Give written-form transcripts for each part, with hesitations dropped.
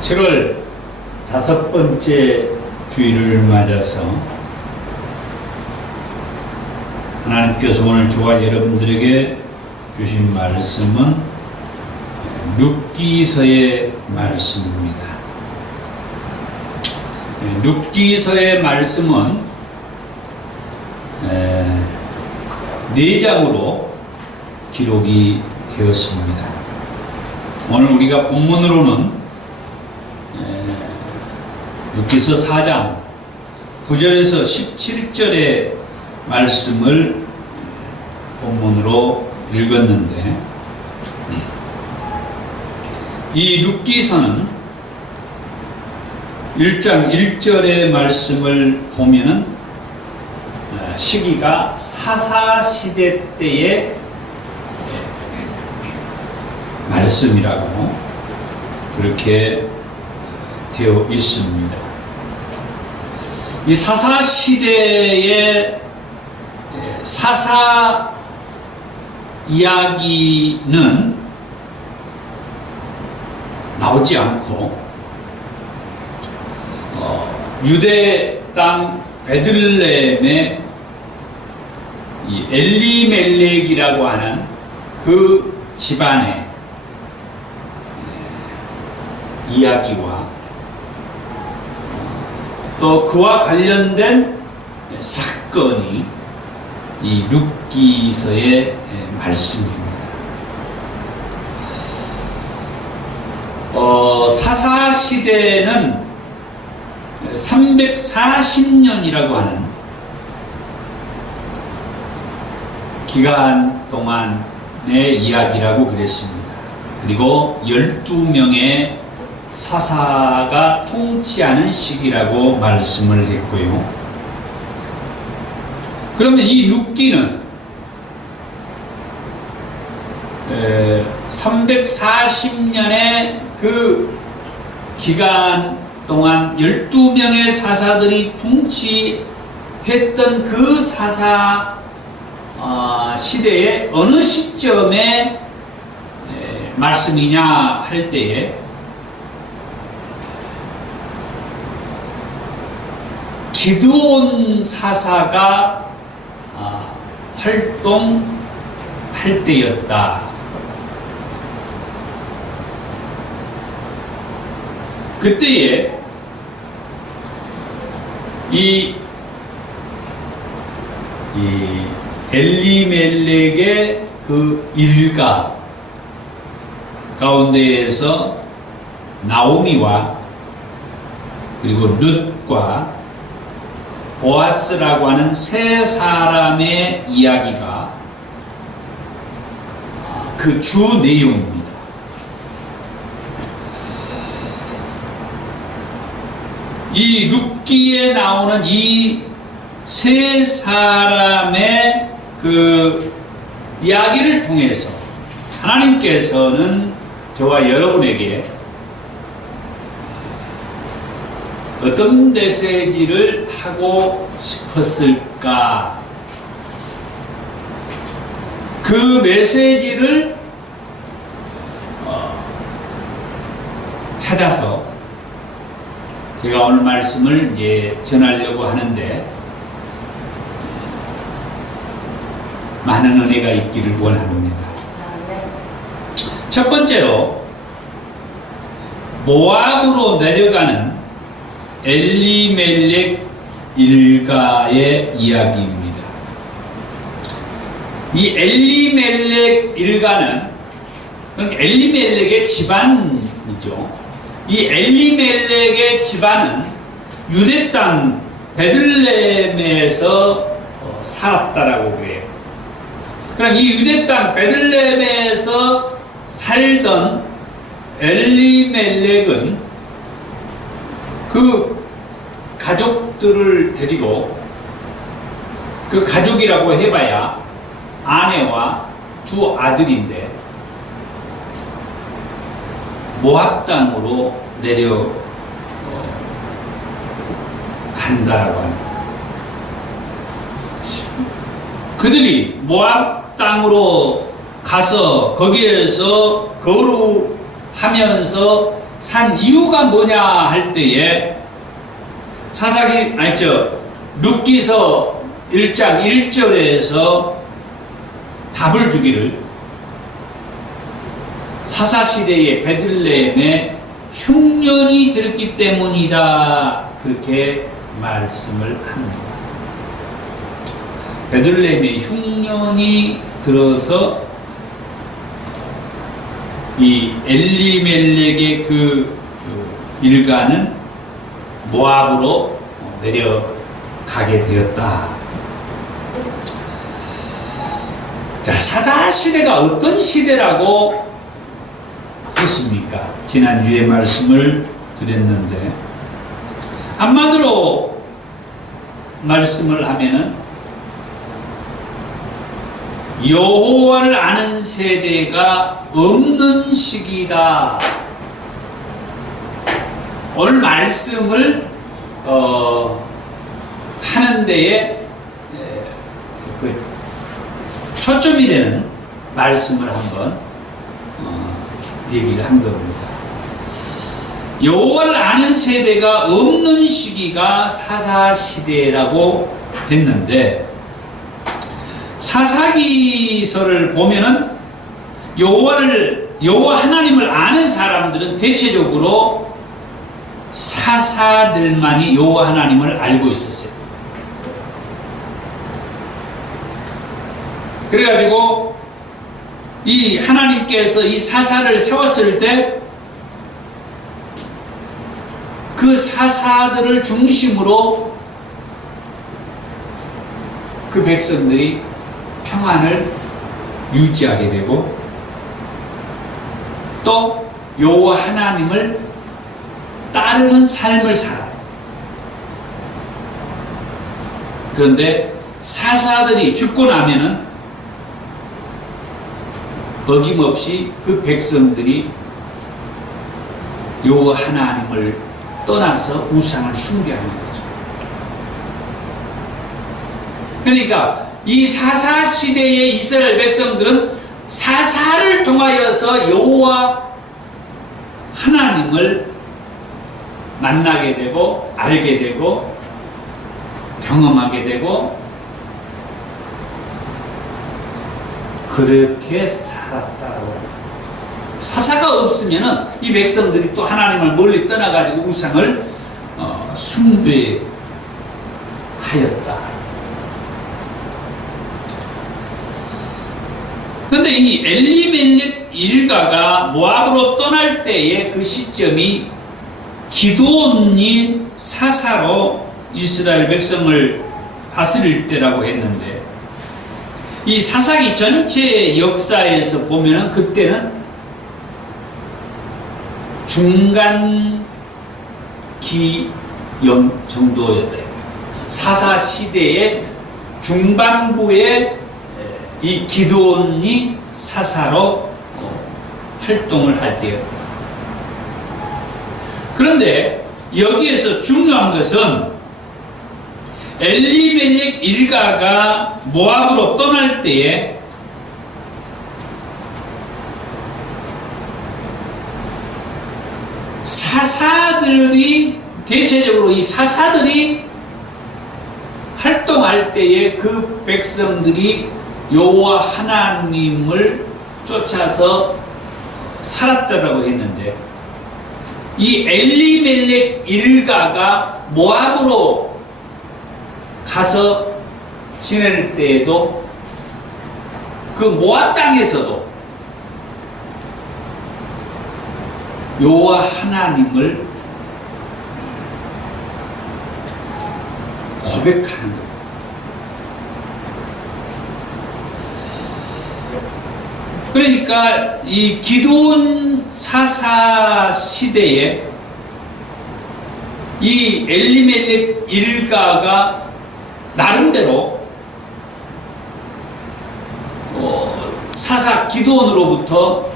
7월 5번째 주일을 맞아서 하나님께서 오늘 저와 여러분들에게 주신 말씀은 룻기서의 말씀입니다. 룻기서의 말씀은 4장으로 기록이 되었습니다. 오늘 우리가 본문으로는 룻기서 4장 9절에서 17절의 말씀을 본문으로 읽었는데, 이 룻기서는 1장 1절의 말씀을 보면은 시기가 사사시대 때의 말씀이라고 그렇게 되어 있습니다. 이 사사시대의 사사 이야기는 나오지 않고 유대 땅 베들레헴의 이 엘리멜렉이라고 하는 그 집안의 이야기와 또 그와 관련된 사건이 이 룻기서의 말씀입니다. 사사시대는 340년이라고 하는 기간 동안의 이야기라고 그랬습니다. 그리고 12명의 사사가 통치하는 시기라고 말씀을 했고요. 그러면 이 룻기는 340년의 그 기간 동안 12명의 사사들이 통치했던 그 사사 시대의 어느 시점에 말씀이냐 할 때에 기드온 사사가 활동할 때였다. 그때에 이 엘리멜렉의 그 일가 가운데에서 나오미와 그리고 룻과 보아스라고 하는 세 사람의 이야기가 그 주 내용입니다. 이 룻기에 나오는 이 세 사람의 그 이야기를 통해서 하나님께서는 저와 여러분에게 어떤 메시지를 하고 싶었을까? 그 메시지를 찾아서 제가 오늘 말씀을 이제 전하려고 하는데, 많은 은혜가 있기를 원합니다. 첫 번째로 모압으로 내려가는 엘리멜렉 일가의 이야기입니다. 이 엘리멜렉 일가는 엘리멜렉의 집안이죠. 이 엘리멜렉의 집안은 유대 땅 베들레헴에서 살았다라고 그래요. 그럼 이 유대 땅 베들레헴에서 살던 엘리멜렉은 그 가족들을 데리고, 그 가족이라고 해봐야 아내와 두 아들인데 모압 땅으로 내려간다라고 합니다. 그들이 모압 땅으로 가서 거기에서 거루하면서 산 이유가 뭐냐 할 때에 룻기서 1장 1절에서 답을 주기를 사사시대의 베들레헴에 흉년이 들었기 때문이다, 그렇게 말씀을 합니다. 베들레헴에 흉년이 들어서 이 엘리멜렉의 그 일가는 모압으로 내려가게 되었다. 자, 사사시대가 어떤 시대라고 했습니까? 지난주에 말씀을 드렸는데, 한마디로 말씀을 하면은 여호와를 아는 세대가 없는 시기다. 오늘 말씀을 하는 데에 초점이 되는 말씀을 한번 얘기를 한 겁니다. 여호와를 아는 세대가 없는 시기가 사사시대라고 했는데, 사사기서를 보면은 여호와 하나님을 아는 사람들은 대체적으로 사사들만이 여호와 하나님을 알고 있었어요. 그래가지고 이 하나님께서 이 사사를 세웠을 때 그 사사들을 중심으로 그 백성들이 평안을 유지하게 되고, 또 여호와 하나님을 따르는 삶을 살아요. 그런데 사사들이 죽고 나면은 어김없이 그 백성들이 여호와 하나님을 떠나서 우상을 숭배하는 거죠. 그러니까 이 사사 시대의 이스라엘 백성들은 사사를 통하여서 여호와 하나님을 만나게 되고 알게 되고 경험하게 되고 그렇게 살았다고. 사사가 없으면은 이 백성들이 또 하나님을 멀리 떠나가지고 우상을 숭배하였다. 그런데 이 엘리멜렉 일가가 모압으로 떠날 때의 그 시점이 기드온이 사사로 이스라엘 백성을 다스릴 때라고 했는데, 이 사사기 전체의 역사에서 보면은 그때는 중간기 정도였다. 사사 시대의 중반부에 이 기드온이 사사로 활동을 할 때였다. 그런데 여기에서 중요한 것은 엘리멜렉 일가가 모압으로 떠날 때에 사사들이, 대체적으로 이 사사들이 활동할 때에 그 백성들이 여호와 하나님을 쫓아서 살았다라고 했는데, 이 엘리멜렉 일가가 모압으로 가서 지낼 때에도 그 모압 땅에서도 여호와 하나님을 고백하는 거예요. 그러니까 이 기드온 사사 시대에 이 엘리멜렉 일가가 나름대로 사사 기드온으로부터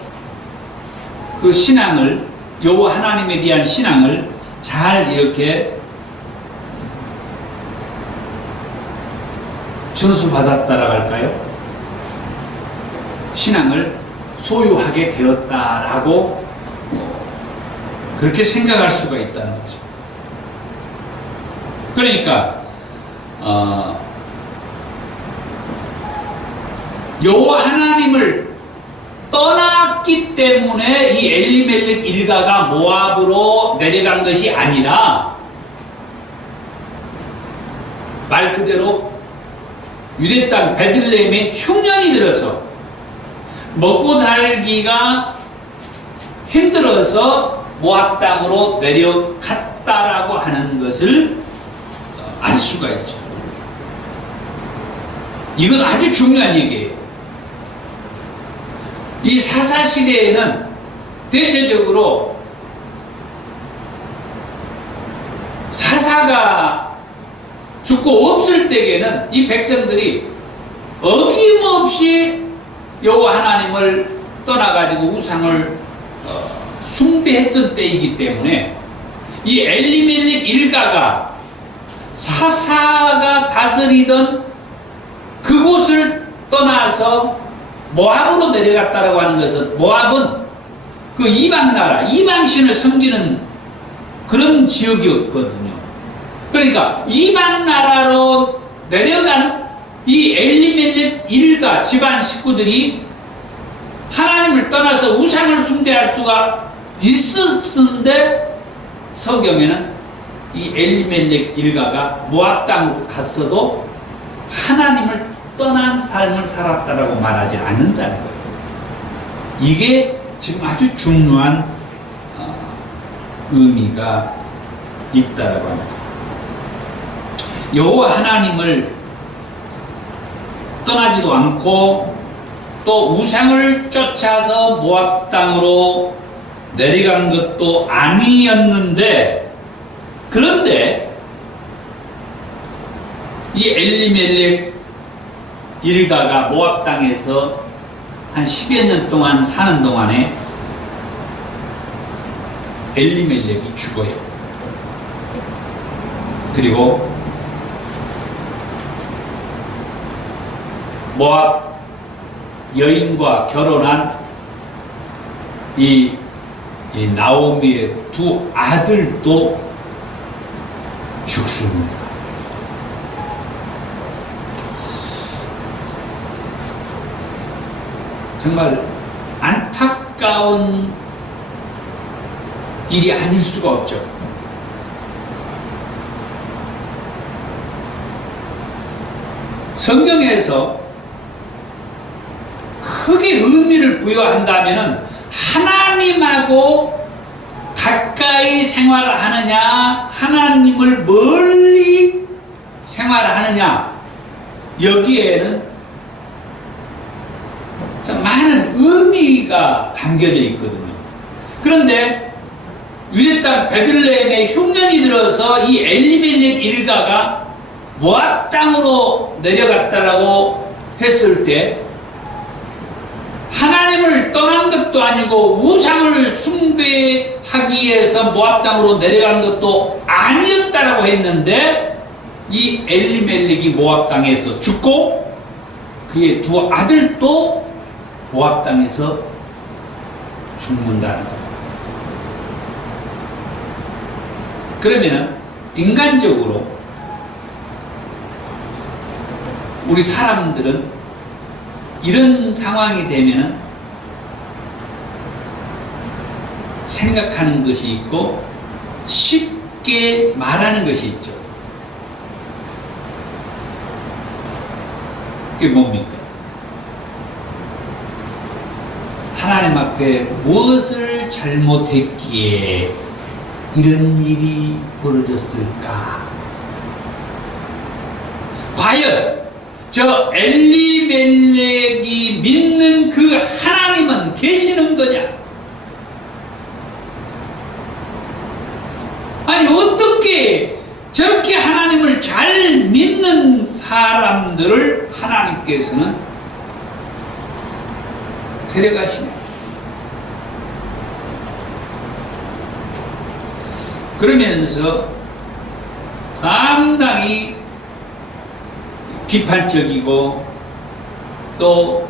그 신앙을, 여호와 하나님에 대한 신앙을 잘 이렇게 전수받았다라고 할까요? 신앙을 소유하게 되었다라고 그렇게 생각할 수가 있다는 거죠. 그러니까 여호와 하나님을 떠났기 때문에 이 엘리멜렉 일가가 모압으로 내려간 것이 아니라 말 그대로 유대 땅 베들레헴에 흉년이 들어서 먹고 살기가 힘들어서 모압 땅으로 내려갔다라고 하는 것을 알 수가 있죠. 이건 아주 중요한 얘기예요. 이 사사시대에는 대체적으로 사사가 죽고 없을 때에는 이 백성들이 어김없이 여호와 하나님을 떠나가지고 우상을 숭배했던 때이기 때문에 이 엘리멜렉 일가가 사사가 다스리던 그곳을 떠나서 모압으로 내려갔다라고 하는 것은, 모압은 그 이방 나라, 이방신을 섬기는 그런 지역이었거든요. 그러니까 이방 나라로 내려간 이 엘리멜렉 일가 집안 식구들이 하나님을 떠나서 우상을 숭배할 수가 있었는데, 성경에는 이 엘리멜렉 일가가 모압 땅으로 갔어도 하나님을 떠난 삶을 살았다라고 말하지 않는다는 거예요. 이게 지금 아주 중요한 의미가 있다라고 합니다. 여호와 하나님을 떠나지도 않고 또 우상을 쫓아서 모압 땅으로 내려간 것도 아니었는데, 그런데 이 엘리멜렉 일가가 모압 땅에서 한 10여 년 동안 사는 동안에 엘리멜렉이 죽어요. 그리고 모압 여인과 결혼한 이 나오미의 두 아들도 죽습니다. 정말 안타까운 일이 아닐 수가 없죠. 성경에서 크게 의미를 부여한다면 하나님하고 가까이 생활하느냐, 하나님을 멀리 생활하느냐, 여기에는 많은 의미가 담겨져 있거든요. 그런데 유대 땅 베들레헴에 흉년이 들어서 이 엘리멜렉 일가가 모압 땅으로 내려갔다라고 했을 때 하나님을 떠난 것도 아니고 우상을 숭배하기 위해서 모압 땅으로 내려간 것도 아니었다라고 했는데, 이 엘리멜렉이 모압 땅에서 죽고 그의 두 아들도 모압 땅에서 죽는다는 거예요. 그러면 인간적으로 우리 사람들은 이런 상황이 되면은 생각하는 것이 있고 쉽게 말하는 것이 있죠. 그게 뭡니까? 하나님 앞에 무엇을 잘못했기에 이런 일이 벌어졌을까? 과연 저 엘리멜렉이 믿는 그 하나님은 계시는 거냐? 아니, 어떻게 저렇게 하나님을 잘 믿는 사람들을 하나님께서는 데려가십니다. 그러면서 상당히 비판적이고 또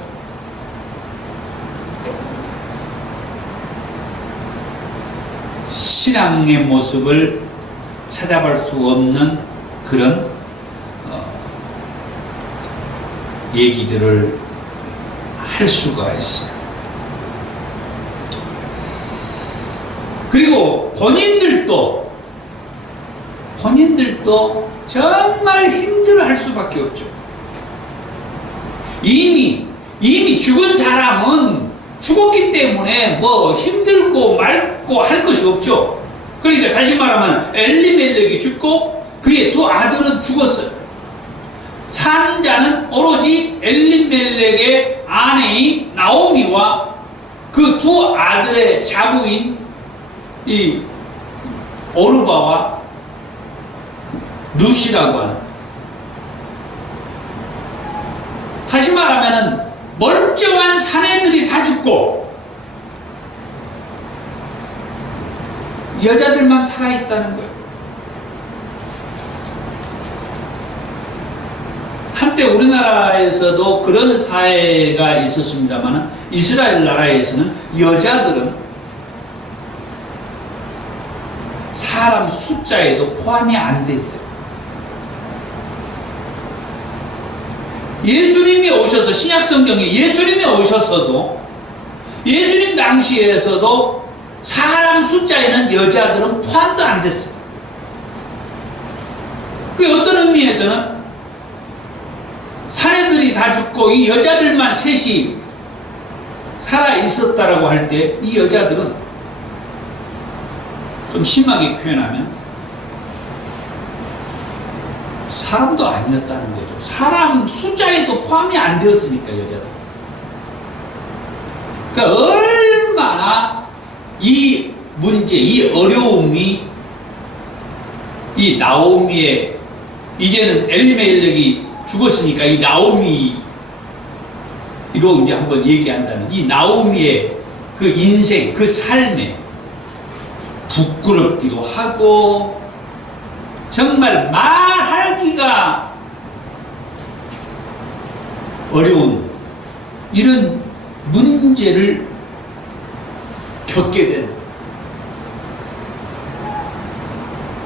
신앙의 모습을 찾아볼 수 없는 그런 얘기들을 할 수가 있어요. 그리고 본인들도 정말 힘들어할 수밖에 없죠. 이미 죽은 사람은 죽었기 때문에 뭐 힘들고 말고 할 것이 없죠. 그러니까 다시 말하면 엘리멜렉이 죽고 그의 두 아들은 죽었어요. 산 자는 오로지 엘리멜렉의 아내인 나오미와 그 두 아들의 자부인 이 오르바와 룻이라고 하는, 다시 말하면 멀쩡한 사내들이 다 죽고 여자들만 살아있다는 거예요. 한때 우리나라에서도 그런 사회가 있었습니다만 이스라엘 나라에서는 여자들은 사람 숫자에도 포함이 안 됐어요. 예수님이 오셔서, 신약성경에 예수님이 오셔서도, 예수님 당시에서도 사람 숫자에는 여자들은 포함도 안 됐어요. 그 어떤 의미에서는 사내들이 다 죽고 이 여자들만 셋이 살아 있었다라고 할 때 이 여자들은 좀 심하게 표현하면 사람도 아니었다는 거죠. 사람 숫자에도 포함이 안 되었으니까, 여자들. 그러니까 얼마나 이 문제, 이 어려움이 이 나오미의, 이제는 엘리멜렉이 죽었으니까 이 나오미로 이제 한번 얘기한다는 이 나오미의 그 인생, 그 삶에 부끄럽기도 하고 정말 말하기가 어려운 이런 문제를 겪게 된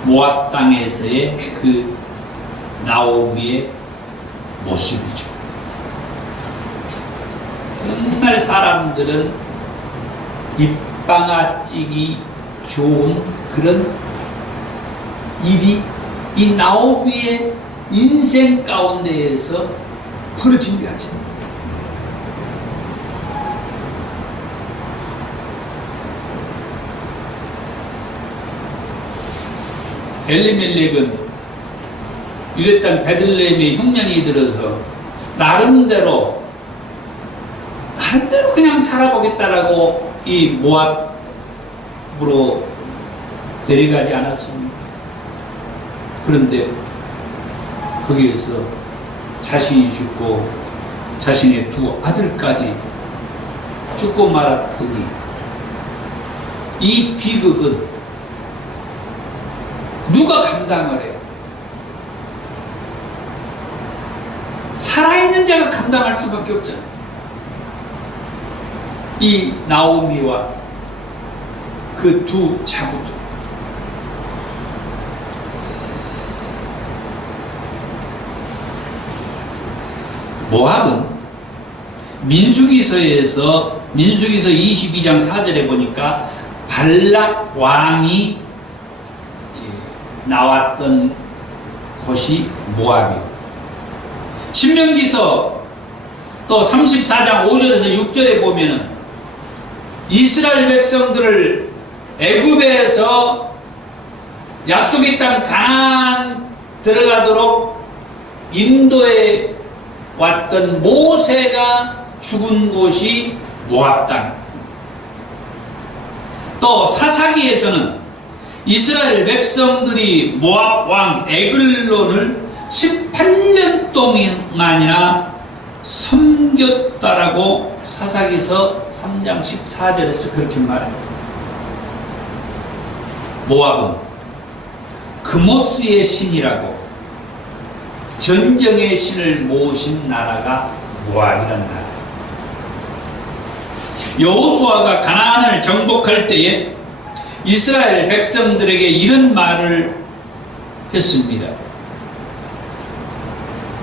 모압 땅에서의 그 나오미의 모습이죠. 정말 사람들은 입방아찌기 좋은 그런 일이 이 나오미의 인생 가운데에서 벌어진 게 아닙니다. 엘리멜렉은 유대 땅 베들레헴에 흉년이 들어서 나름대로 그냥 살아보겠다라고 이 모압으로 데려가지 않았습니까? 그런데 거기에서 자신이 죽고 자신의 두 아들까지 죽고 말았더니 이 비극은 누가 감당을 해요? 살아있는 자가 감당할 수밖에 없잖아요. 이 나오미와 그 두 자부들. 모압은 민수기서 22장 4절에 보니까 발락 왕이 나왔던 곳이 모압이에요. 신명기서 또 34장 5절에서 6절에 보면은 이스라엘 백성들을 애굽에서 약속의 땅 가나안 들어가도록 인도에 왔던 모세가 죽은 곳이 모압 땅. 또 사사기에서는 이스라엘 백성들이 모압 왕 에글론을 18년 동안이나 섬겼다라고 사사기서 3장 14절에서 그렇게 말합니다. 모압은 그모스의 신이라고 전쟁의 신을 모신 나라가 모압이란 나라. 여호수아가 가나안을 정복할 때에 이스라엘 백성들에게 이런 말을 했습니다.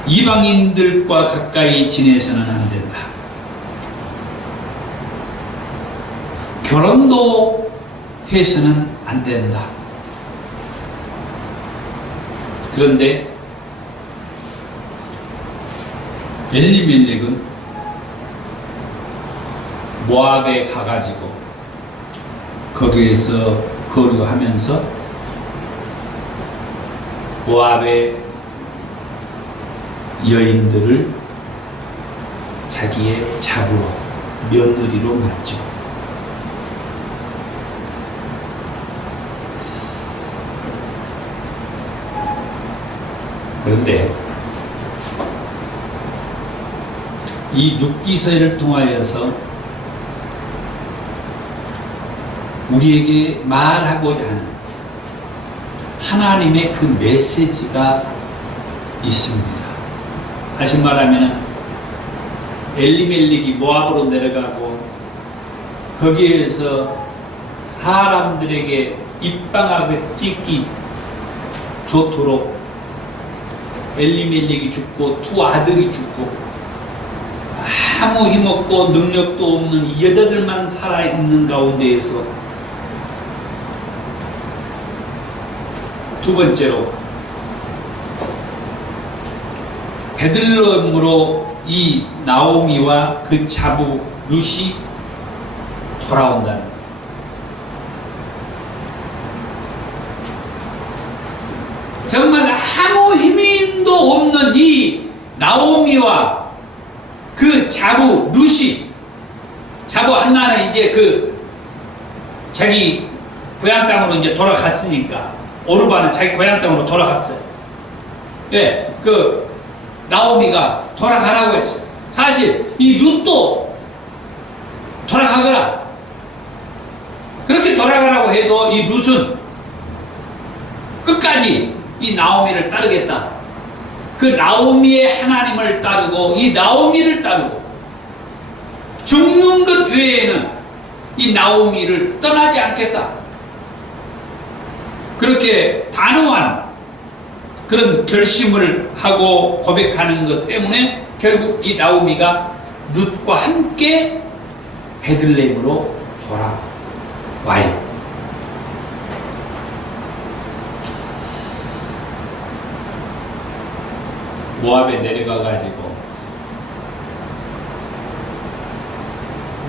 이방인들과 가까이 지내서는 안 된다. 결혼도 해서는 안 된다. 그런데 엘리멜렉은 모압에 가가지고 거기에서 거류하면서 모압의 여인들을 자기의 자부로 며느리로 맞죠. 그런데 이 룻기서를 통하여서 우리에게 말하고자 하는 하나님의 그 메시지가 있습니다. 다시 말하면 엘리멜렉이 모압으로 내려가고 거기에서 사람들에게 입방아를 찍기 좋도록 엘리멜렉이 죽고 두 아들이 죽고 아무 힘없고 능력도 없는 이 여자들만 살아있는 가운데에서 두 번째로 베들레헴으로 이 나오미와 그 자부 룻이 돌아온다는 거예요. 정말 아무 힘도 없는 이 나오미와 그 자부 룻이, 자부 한나는 이제 그 자기 고향 땅으로 이제 돌아갔으니까, 오르바는 자기 고향 땅으로 돌아갔어요. 예, 그 나오미가 돌아가라고 했어요. 사실 이 룻도 돌아가거라. 그렇게 돌아가라고 해도 이 룻은 끝까지 이 나오미를 따르겠다. 그 나오미의 하나님을 따르고 이 나오미를 따르고 죽는 것 외에는 이 나오미를 떠나지 않겠다. 그렇게 단호한 그런 결심을 하고 고백하는 것 때문에 결국 이 나오미가 룻과 함께 베들레헴으로 돌아와요. 모압에 내려가가지고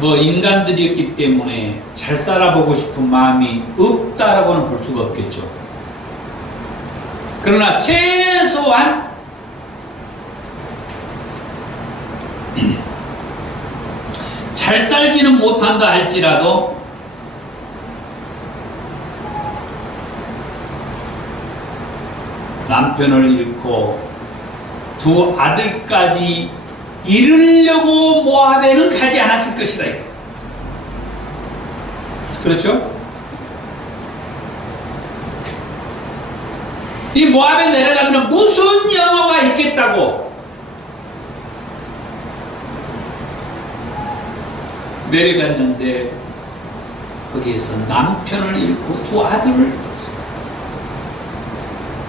뭐 인간들이었기 때문에 잘 살아보고 싶은 마음이 없다라고는 볼 수가 없겠죠. 그러나 최소한 잘 살지는 못한다 할지라도 남편을 잃고 두 아들까지 잃으려고 모압에는 가지 않았을 것이다. 그렇죠? 이 모압에 내려가면 무슨 영어가 있겠다고 내려갔는데 거기에서 남편을 잃고 두 아들을 잃었어요.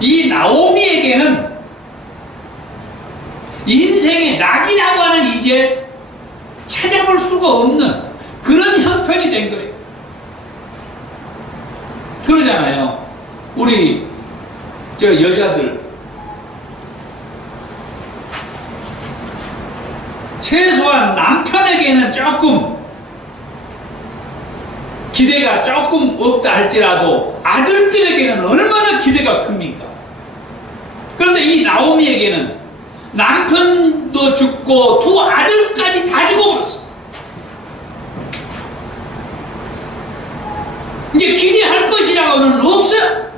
이 나오미에게는 인생의 낙이라고 하는 이제 찾아볼 수가 없는 그런 형편이 된 거예요. 그러잖아요. 우리 여자들 최소한 남편에게는 조금 기대가 조금 없다 할지라도 아들들에게는 얼마나 기대가 큽니까? 그런데 이 나오미에게는 남편도 죽고 두 아들까지 다 죽어버렸어. 이제 기대할 것이라고는 없어요.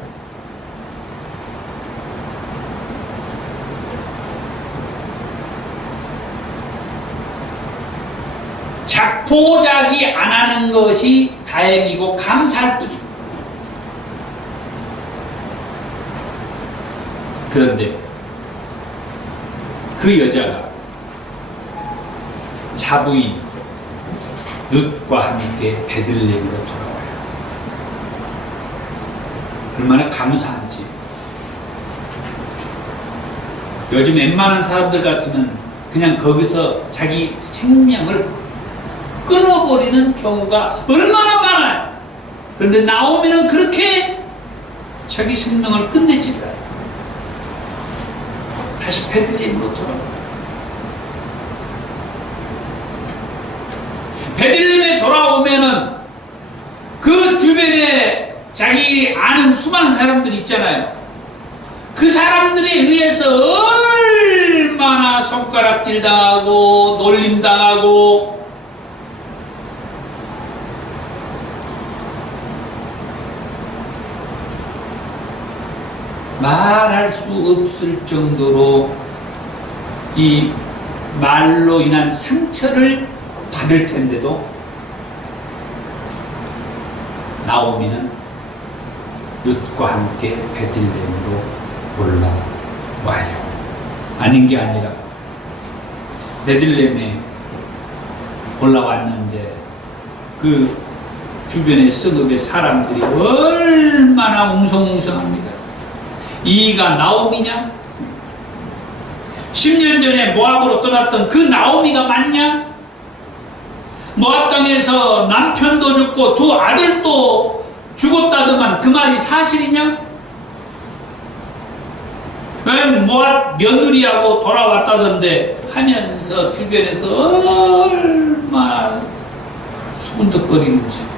자포자기 안 하는 것이 다행이고 감사할 뿐입니다. 그런데 그 여자가 자부인 룻과 함께 베들레헴으로 돌아와요. 얼마나 감사한지. 요즘 웬만한 사람들 같으면 그냥 거기서 자기 생명을 끊어버리는 경우가 얼마나 많아요. 그런데 나오미는 그렇게 자기 생명을 끝내지 않아요. 다시 베들레헴으로 돌아옵니다. 베들레헴에 돌아오면은 그 주변에 자기 아는 수많은 사람들이 있잖아요. 그 사람들에 의해서 얼마나 손가락질 당하고 놀림 당하고 말할 수 없을 정도로 이 말로 인한 상처를 받을 텐데도 나오미는 룻과 함께 베들레헴으로 올라와요. 아닌 게 아니라 베들레헴에 올라왔는데 그 주변의 성읍의 사람들이 얼마나 웅성웅성합니다. 이가 나오미냐? 10년 전에 모압으로 떠났던 그 나오미가 맞냐? 모압 땅에서 남편도 죽고 두 아들도 죽었다더만 그 말이 사실이냐? 웬 모압 며느리하고 돌아왔다던데 하면서 주변에서 얼마나 수군덕거리는지.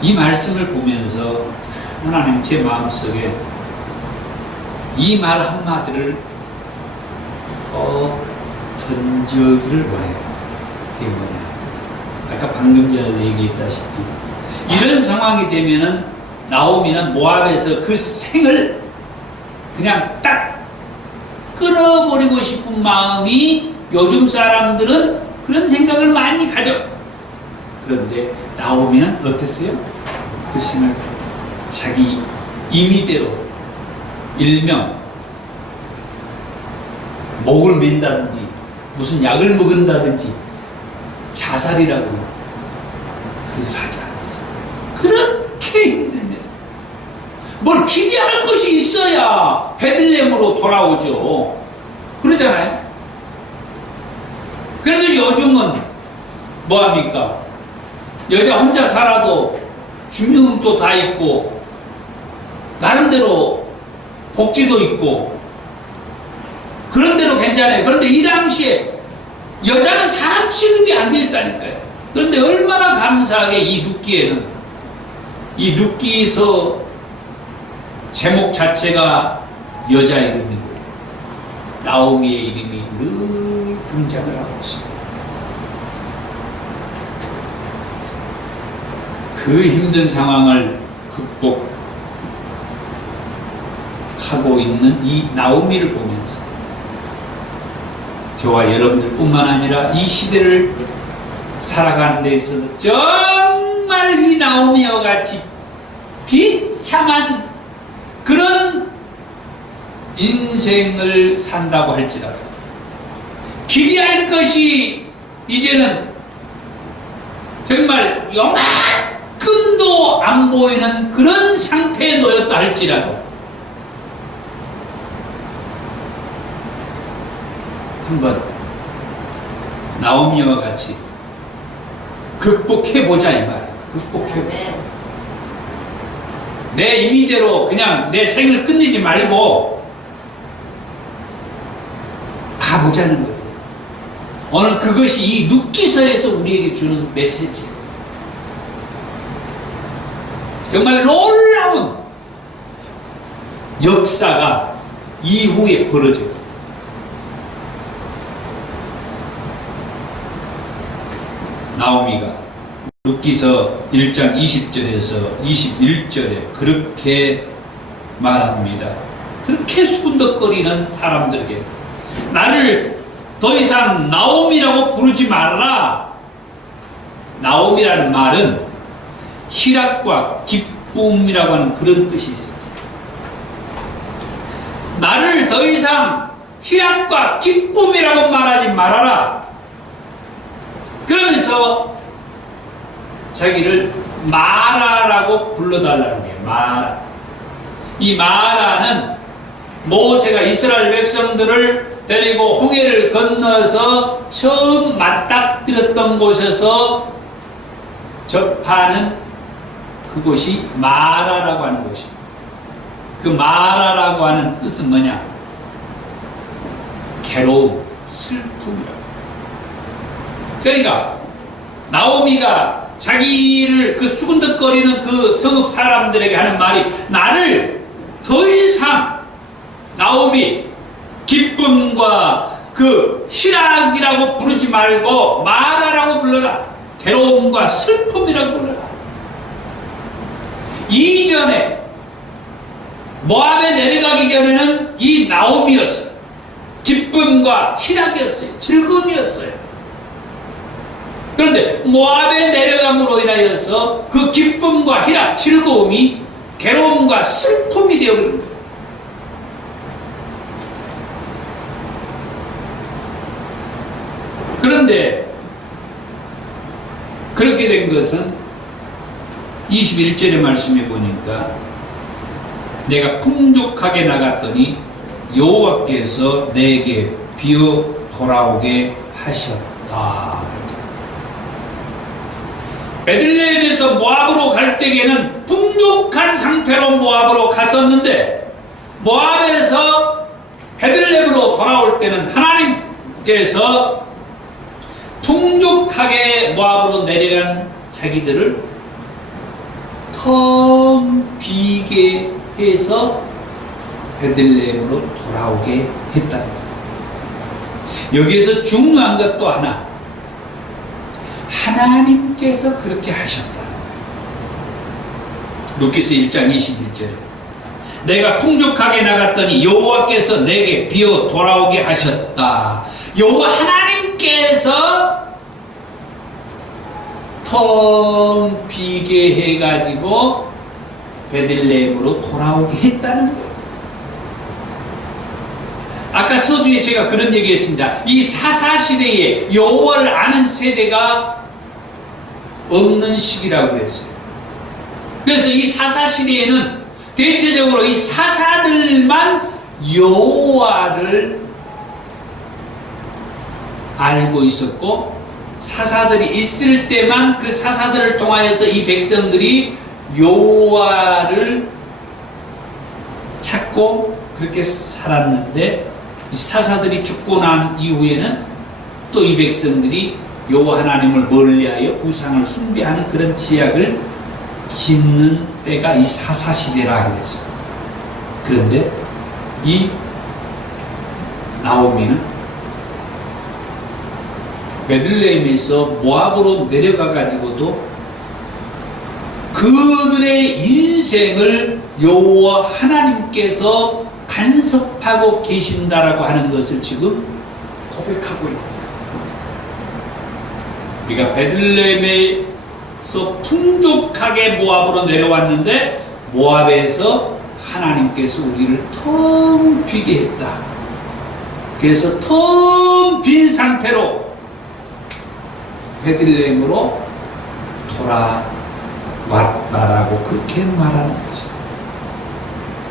이 말씀을 보면서 하나님 제 마음속에 이 말 한마디를 던져를 원해요. 이게 뭐냐? 아까 방금 전에 얘기했다시피 이런 상황이 되면은 나오미는 모압에서 그 생을 그냥 딱 끊어버리고 싶은 마음이 요즘 사람들은 그런 생각을 많이 가져. 그런데 나오미는 어땠어요? 그 생을 자기 임의대로 일명 목을 맨다든지 무슨 약을 먹은다든지 자살이라고 그걸 하지 않았어요. 그렇게 힘듭니다. 뭘 기대할 것이 있어야 베들레헴으로 돌아오죠. 그러잖아요. 그래도 요즘은 뭐합니까? 여자 혼자 살아도 주민등록도 다 있고 나름대로 복지도 있고 그런 대로 괜찮아요. 그런데 이 당시에 여자는 사람 취급이 안 되어 있다니까요. 그런데 얼마나 감사하게 이 룻기에는 이 룻기서 제목 자체가 여자 이름이고 나오미의 이름이 늘 등장을 하고 있습니다. 그 힘든 상황을 극복하고 있는 이 나오미를 보면서 저와 여러분들 뿐만 아니라 이 시대를 살아가는 데 있어서 정말 이 나오미와 같이 비참한 그런 인생을 산다고 할지라도 기대할 것이 이제는 정말 요만큼도 안 보이는 그런 상태에 놓였다 할지라도 한번 나오미와 같이 극복해보자 이 말이에요. 극복해보자. 내 임의대로 그냥 내 생을 끝내지 말고 가보자는 거예요. 오늘 그것이 이 룻기서에서 우리에게 주는 메시지예요. 정말 놀라운 역사가 이후에 벌어져요. 나오미가 룻기서 1장 20절에서 21절에 그렇게 말합니다. 그렇게 수군덕거리는 사람들에게 나를 더 이상 나오미라고 부르지 말아라. 나오미라는 말은 희락과 기쁨이라고 하는 그런 뜻이 있습니다. 나를 더 이상 희락과 기쁨이라고 말하지 말아라. 그러면서 자기를 마라라고 불러달라는 거예요. 마라. 이 마라는 모세가 이스라엘 백성들을 데리고 홍해를 건너서 처음 맞닥뜨렸던 곳에서 접하는 그곳이 마라라고 하는 곳입니다. 그 마라라고 하는 뜻은 뭐냐? 괴로움, 슬픔이라고. 그러니까 나오미가 자기를 그 수근덕거리는 그 성읍 사람들에게 하는 말이, 나를 더 이상 나오미 기쁨과 그 희락이라고 부르지 말고 마라라고 불러라. 괴로움과 슬픔이라고 불러라. 이전에 모압에 내려가기 전에는 이 나오미였어요. 기쁨과 희락이었어요. 즐거움이었어요. 그런데 모압에 내려감으로 인하여서 그 기쁨과 희락, 즐거움이 괴로움과 슬픔이 되어버린 거예요. 그런데 그렇게 된 것은 21절의 말씀에 보니까 내가 풍족하게 나갔더니 여호와께서 내게 비어 돌아오게 하셨다. 베들레헴에서 모압으로 갈 때에는 풍족한 상태로 모압으로 갔었는데, 모압에서 베들레헴으로 돌아올 때는 하나님께서 풍족하게 모압으로 내려간 자기들을 텅 비게 해서 베들레헴으로 돌아오게 했다. 여기에서 중요한 것도 하나, 하나님께서 그렇게 하셨다. 루키스 1장 21절에 내가 풍족하게 나갔더니 여호와께서 내게 비어 돌아오게 하셨다. 여호와 하나님께서 텅 비게 해가지고 베들레헴으로 돌아오게 했다는 거예요. 아까 서두에 제가 그런 얘기했습니다. 이 사사시대에 여호와를 아는 세대가 없는 시기라고 그랬어요. 그래서 이 사사시대에는 대체적으로 이 사사들만 여호와를 알고 있었고, 사사들이 있을 때만 그 사사들을 통하여서 이 백성들이 여호와를 찾고 그렇게 살았는데, 이 사사들이 죽고 난 이후에는 또 이 백성들이 여호와 하나님을 멀리하여 우상을 숭배하는 그런 지약을 짓는 때가 이 사사시대라 그랬어요. 그런데 이 나오미는 베들레헴에서 모압으로 내려가 가지고도 그들의 인생을 여호와 하나님께서 간섭하고 계신다라고 하는 것을 지금 고백하고 있다. 우리가 베들레헴에서 풍족하게 모압으로 내려왔는데, 모압에서 하나님께서 우리를 텅 비게 했다. 그래서 텅 빈 상태로 베들레헴으로 돌아왔다라고 그렇게 말하는 거죠.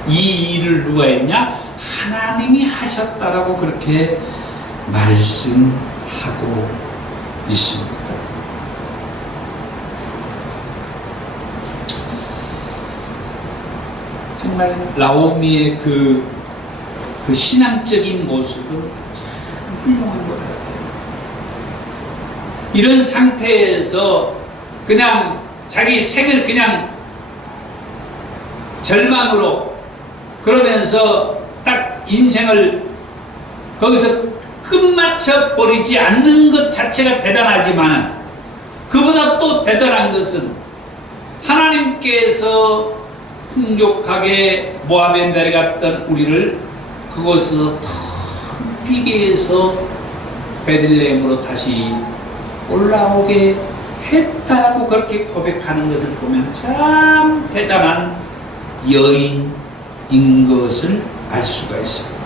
이 일을 누가 했냐? 하나님이 하셨다라고 그렇게 말씀하고 있습니다. 정말 나오미의 그 신앙적인 모습은 참 훌륭한 것 같아요. 이런 상태에서 그냥 자기 생을 그냥 절망으로, 그러면서 딱 인생을 거기서 끝마쳐 버리지 않는 것 자체가 대단하지만, 그보다 또 대단한 것은 하나님께서 풍족하게 모압에 내려갔던 우리를 그곳에서 텅 비게 해서 베들레헴으로 다시 올라오게 했다고 그렇게 고백하는 것을 보면 참 대단한 여인인 것을 알 수가 있습니다.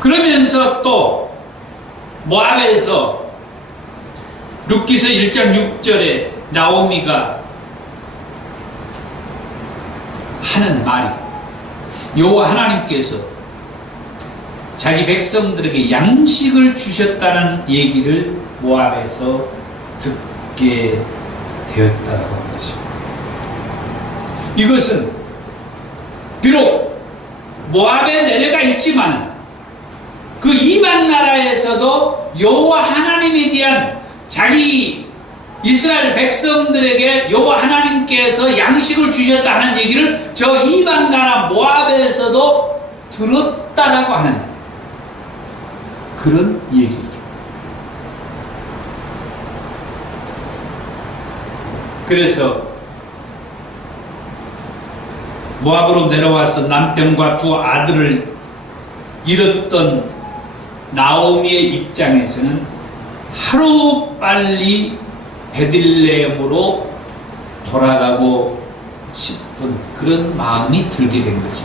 그러면서 또 모압에서 룻기서 1장 6절에 나오미가 하는 말이, 여호와 하나님께서 자기 백성들에게 양식을 주셨다는 얘기를 모압에서 듣게 되었다라고 하는 것입니다. 이것은 비록 모압에 내려가 있지만 그 이방 나라에서도 여호와 하나님에 대한 자기 이스라엘 백성들에게 여호와 하나님께서 양식을 주셨다는 얘기를 저 이방 나라 모압에서도 들었다라고 하는 그런 얘기죠. 그래서 모압으로 내려와서 남편과 두 아들을 잃었던 나오미의 입장에서는 하루빨리 베들레헴으로 돌아가고 싶은 그런 마음이 들게 된 거죠.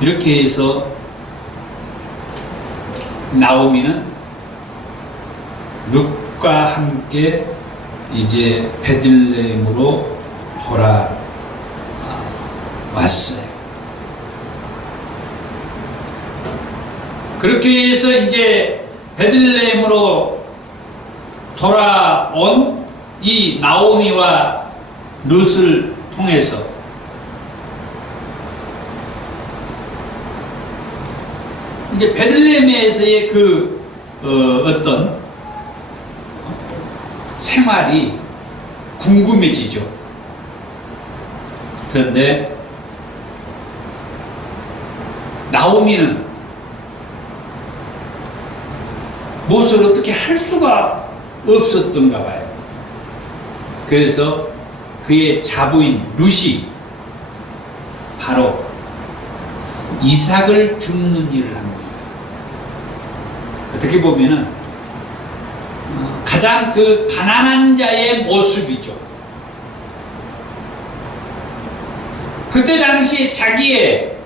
이렇게 해서 나오미는 룻과 함께 이제 베들레헴으로 돌아왔어요. 그렇게 해서 이제 베들레헴으로 돌아온 이 나오미와 룻을 통해서 이제 베들레헴에서의 그 어떤 생활이 궁금해지죠. 그런데 나오미는 무엇을 어떻게 할 수가 없었던가 봐요. 그래서 그의 자부인 룻이 바로 이삭을 줍는 일을 한 겁니다. 어떻게 보면은 가장 그 가난한 자의 모습이죠. 그때 당시 자기의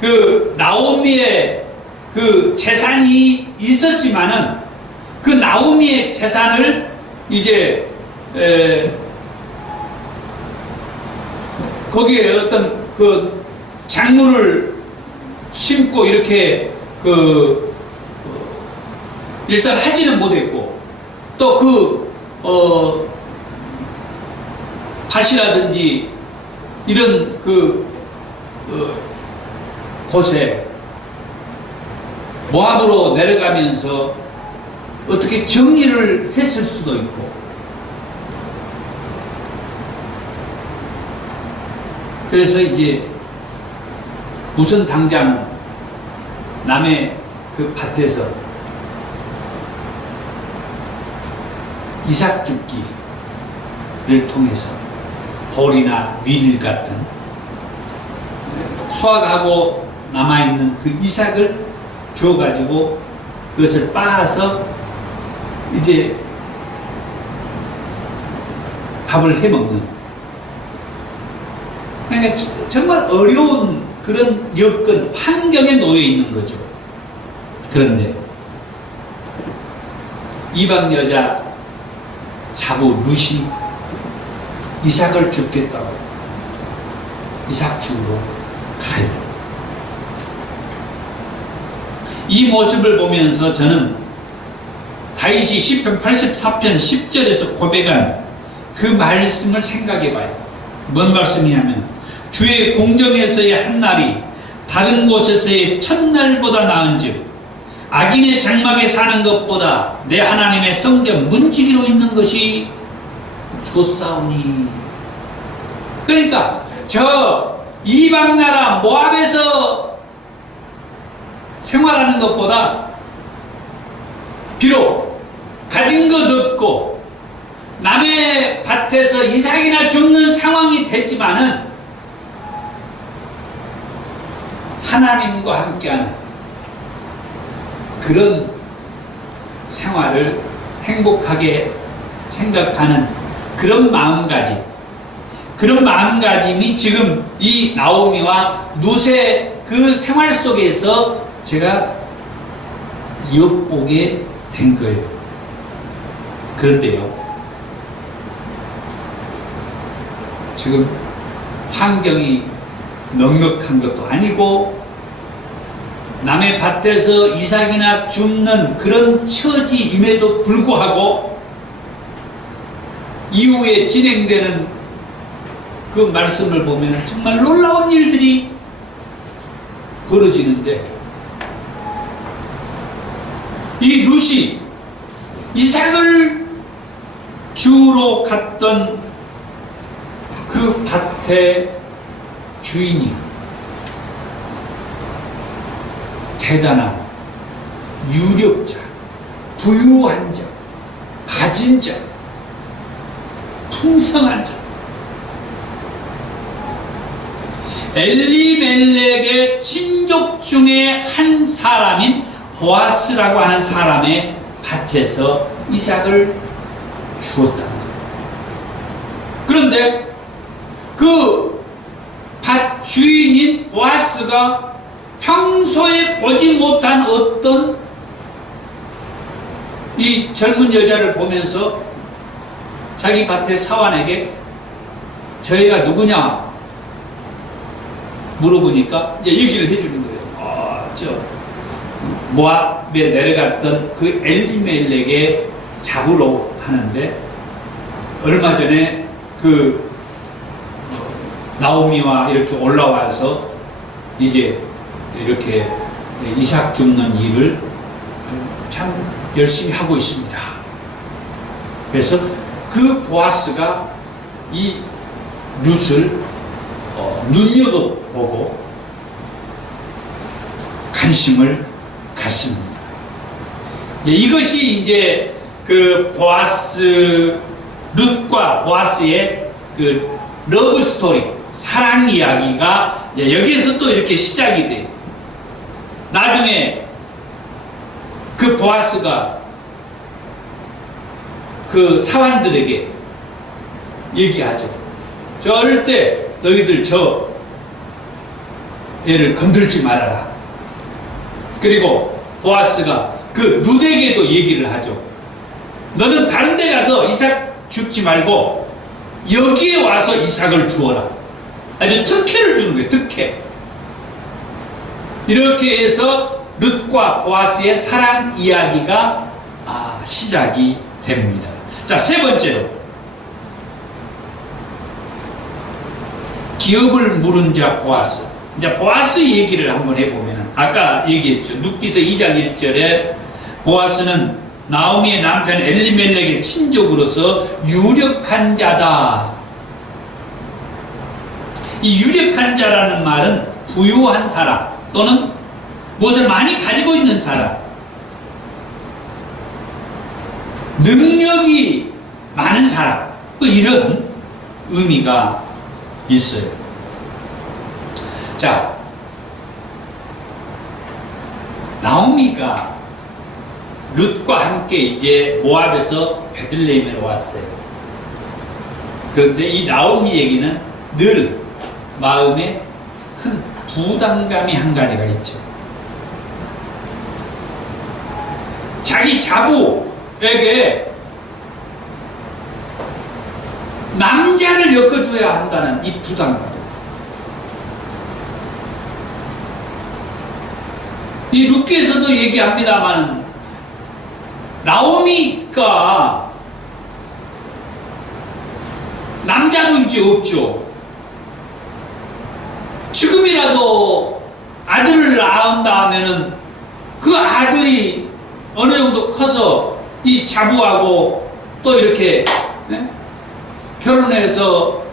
그 나오미의 그 재산이 있었지만은 그 나오미의 재산을 이제 거기에 어떤 그 작물을 심고 이렇게 그 일단 하지는 못했고 또 그 밭이라든지 이런 그 곳에 모압으로 내려가면서 어떻게 정리를 했을 수도 있고, 그래서 이제 우선 당장 남의 그 밭에서 이삭 줍기를 통해서 벌이나 밀 같은 수확하고 남아있는 그 이삭을 주어가지고 그것을 빻아서 이제 밥을 해먹는, 그러니까 정말 어려운 그런 여건, 환경에 놓여 있는 거죠. 그런데 이방 여자 자부 룻이 이삭을 줍겠다고 이삭 주우러 가요. 이 모습을 보면서 저는 다윗이 시편 84편 10절에서 고백한 그 말씀을 생각해 봐요. 뭔 말씀이냐면, 주의 공정에서의 한 날이 다른 곳에서의 첫날보다 나은즉 악인의 장막에 사는 것보다 내 하나님의 성전 문지기로 있는 것이 좋사오니. 그러니까 저 이방 나라 모압에서 생활하는 것보다 비록 가진 것 없고 남의 밭에서 이삭이나 줍는 상황이 됐지만은 하나님과 함께하는 그런 생활을 행복하게 생각하는 그런 마음가짐이 지금 이 나오미와 룻의 그 생활 속에서 제가 엿보게 된 거예요. 그런데요, 지금 환경이 넉넉한 것도 아니고 남의 밭에서 이삭이나 줍는 그런 처지임에도 불구하고 이후에 진행되는 그 말씀을 보면 정말 놀라운 일들이 벌어지는데, 이 룻이 이삭을 주우러 갔던 그 밭의 주인이 대단한 유력자, 부유한 자, 가진 자, 풍성한 자, 엘리멜렉의 친족 중에 한 사람인 보아스라고 하는 사람의 밭에서 이삭을 주었다. 그런데 그 밭 주인인 보아스가 평소에 보지 못한 어떤 이 젊은 여자를 보면서 자기 밭의 사환에게 저희가 누구냐 물어보니까 이제 얘기를 해주는 거예요. 저 모압에 내려갔던 그 엘리멜렉의 잡으러 하는데, 얼마 전에 그 나오미와 이렇게 올라와서 이제 이렇게 이삭 줍는 일을 참 열심히 하고 있습니다. 그래서 그 보아스가 이 룻을 눈여겨보고 관심을 갖습니다. 이것이 이제 그 보아스, 룻과 보아스의 그 러브 스토리, 사랑 이야기가 여기에서 또 이렇게 시작이 돼요. 나중에 그 보아스가 그 사환들에게 얘기하죠. 절대 너희들 저 애를 건들지 말아라. 그리고 보아스가 그 룻에게도 얘기를 하죠. 너는 다른 데 가서 이삭 줍지 말고 여기에 와서 이삭을 주어라. 아주 특혜를 주는 거예요. 특혜. 이렇게 해서 룻과 보아스의 사랑 이야기가 시작이 됩니다. 자, 세 번째로 기업을 물은 자 보아스. 이제 보아스 얘기를 한번 해보면, 아까 얘기했죠. 룻기서 2장 1절에 보아스는 나오미의 남편 엘리멜렉의 친족으로서 유력한 자다. 이 유력한 자라는 말은 부유한 사람 또는 무엇을 많이 가지고 있는 사람, 능력이 많은 사람, 이런 의미가 있어요. 자, 나오미가 룻과 함께 이제 모압에서 베들레헴에 왔어요. 그런데 이 나오미 얘기는 늘 마음에 큰 부담감이 한 가지가 있죠. 자기 자부에게 남자를 엮어줘야 한다는 이 부담감. 이 룻기에서도 얘기합니다만, 나오미가 남자도 이제 없죠. 지금이라도 아들을 낳은다 하면은 그 아들이 어느 정도 커서 이 자부하고 또 이렇게 결혼해서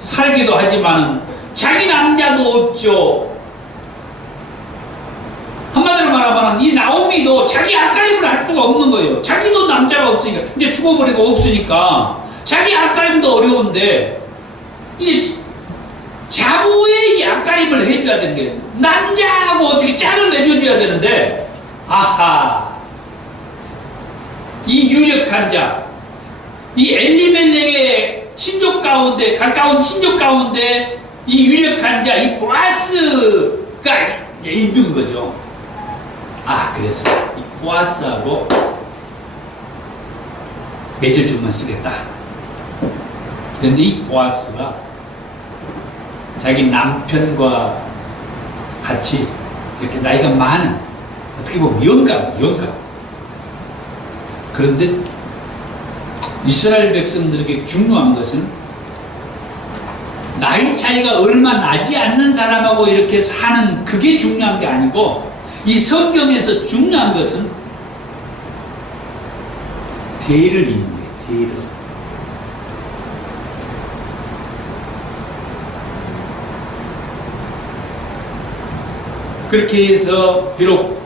살기도 하지만은 자기 남자도 없죠. 한마디로 말하면 이 나오미도 자기 앞가림을 할 수가 없는 거예요. 자기도 남자가 없으니까, 이제 죽어버리고 없으니까 자기 앞가림도 어려운데 이제 자부의 앞가림을 해줘야 되는 거예요. 남자하고 어떻게 짝을 맺어줘야 되는데, 아하, 이 유력한 자, 이 엘리멜렉의 친족 가운데, 가까운 친족 가운데 이 유력한 자, 이 보아스가 있는 거죠. 그래서 이 보아스하고 맺어주면 쓰겠다. 그런데 이 보아스가 자기 남편과 같이 이렇게 나이가 많은, 어떻게 보면 영감. 그런데 이스라엘 백성들에게 중요한 것은 나이 차이가 얼마 나지 않는 사람하고 이렇게 사는 그게 중요한 게 아니고, 이 성경에서 중요한 것은 대를 잇는 거예요. 대를. 그렇게 해서 비록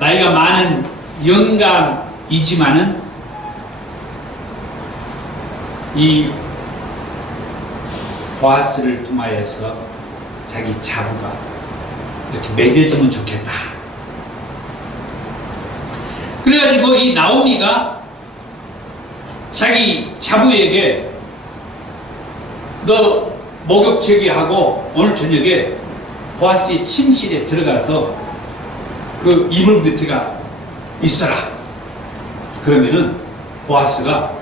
나이가 많은 영감이지만은 이 보아스를 통하여서 자기 자부가 이렇게 맺어지면 좋겠다. 그래가지고 이 나오미가 자기 자부에게 너 목욕제기 하고 오늘 저녁에 보아스의 침실에 들어가서 그 이불 밑에가 있어라. 그러면은 보아스가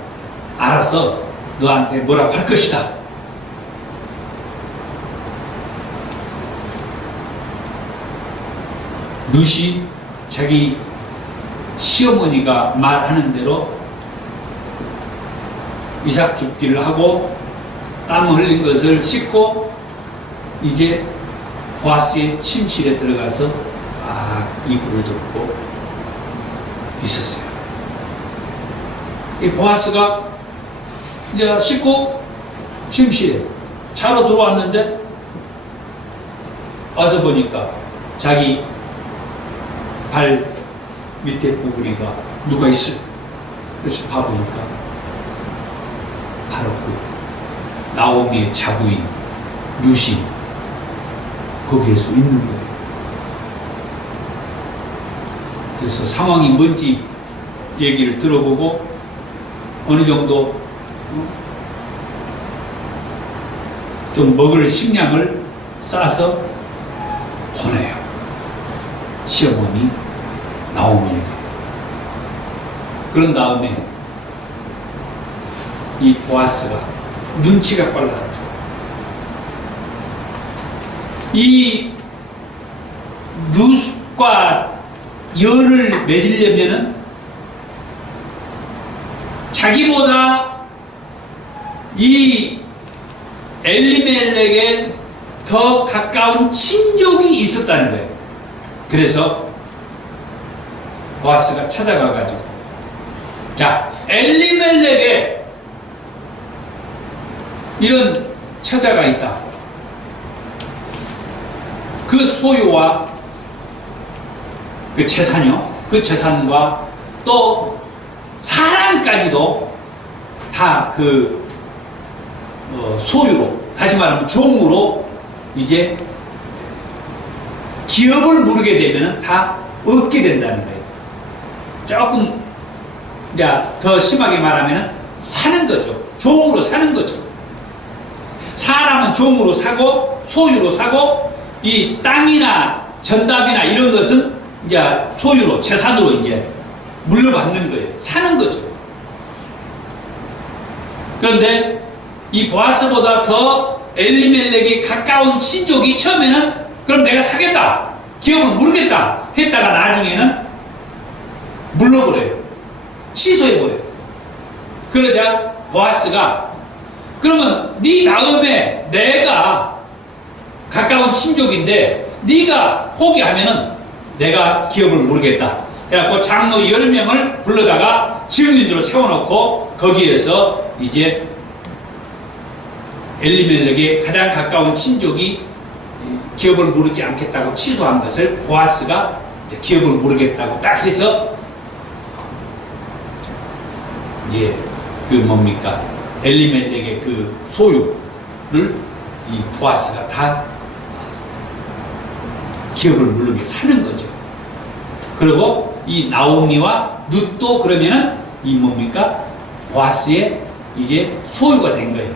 알아서 너한테 뭐라고 할 것이다. 룻이 자기 시어머니가 말하는 대로 이삭 줍기를 하고 땀 흘린 것을 씻고 이제 보아스의 침실에 들어가서 이불을 덮고 있었어요. 이 보아스가 이제 씻고 침실에 차로 들어왔는데 와서 보니까 자기 발 밑에 부분이가 누가 있어. 그래서 봐보니까 바로 그 나오미의 자부인 룻이 거기에서 있는 거예요. 그래서 상황이 뭔지 얘기를 들어보고 어느 정도 좀 먹을 식량을 싸서 보내요. 시어머니 나오미에게. 그런 다음에 이 보아스가 눈치가 빨라졌죠. 이 룻과 열을 맺으려면은 자기보다 이 엘리멜렉에 더 가까운 친족이 있었다는 거예요. 그래서 보아스가 찾아가가지고, 자, 엘리멜렉에 이런 처자가 있다. 그 소유와 그 재산이요. 그 재산과 또 사람까지도 다 그 소유로, 다시 말하면 종으로 이제 기업을 물게 되면 다 얻게 된다는 거예요. 조금 이제 더 심하게 말하면 사는 거죠. 종으로 사는 거죠. 사람은 종으로 사고 소유로 사고, 이 땅이나 전답이나 이런 것은 이제 소유로, 재산으로 이제 물려받는 거예요. 사는 거죠. 그런데 이 보아스보다 더 엘리멜렉에 가까운 친족이 처음에는 그럼 내가 사겠다, 기업을 물겠다 했다가 나중에는 물러버려요. 취소해버려요. 그러자 보아스가 그러면 네 다음에 내가 가까운 친족인데 네가 포기하면은 내가 기업을 물겠다. 그래갖고 장로 10명을 불러다가 증인으로 세워놓고 거기에서 이제 엘리멜렉에 가장 가까운 친족이 기업을 물지 않겠다고 취소한 것을 보아스가 기업을 물겠다고 딱 해서 이제 그 뭡니까, 엘리멜렉의 그 소유를 이 보아스가 다 기업을 물르게 사는 거죠. 그리고 이 나오미와 룻도 그러면은 이 뭡니까, 보아스의 이게 소유가 된 거예요.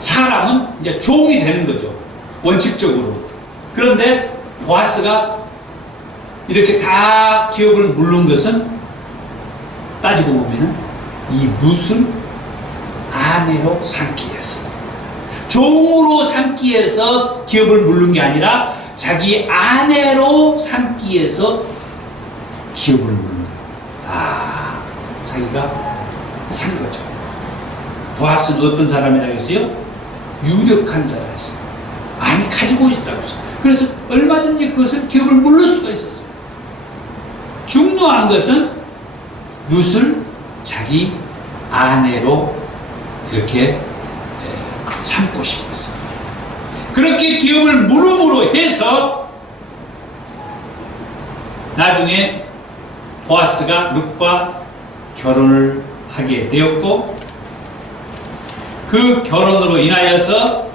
사람은 이제 종이 되는 거죠, 원칙적으로. 그런데 보아스가 이렇게 다 기업을 물른 것은 따지고 보면은 이 룻을 아내로 삼기 위해서, 종으로 삼기 위해서 기업을 물른 게 아니라 자기 아내로 삼기 위해서 기업을 물른 거예요. 다 자기가 산 거죠. 보아스는 어떤 사람이라고 했어요? 유력한 자라했어요. 많이 가지고 있다고 했어요. 그래서 얼마든지 그것을 기업을 물릴 수가 있었어요. 중요한 것은 룻을 자기 아내로 이렇게 삼고 싶었어요. 그렇게 기업을 물음으로 해서 나중에 보아스가 룻과 결혼을 하게 되었고, 그 결혼으로 인하여서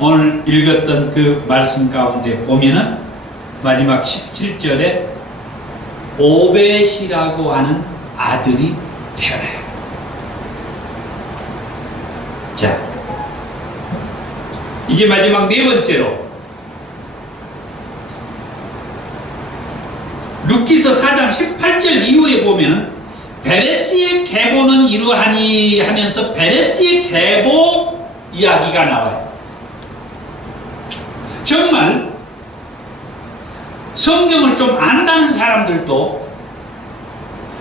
오늘 읽었던 그 말씀 가운데 보면은 마지막 17절에 오벳이라고 하는 아들이 태어나요. 자, 이제 마지막 네 번째로 룻기서 4장 18절 이후에 보면 베레스의 계보는 이러하니 하면서 베레스의 계보 이야기가 나와요. 정말 성경을 좀 안다는 사람들도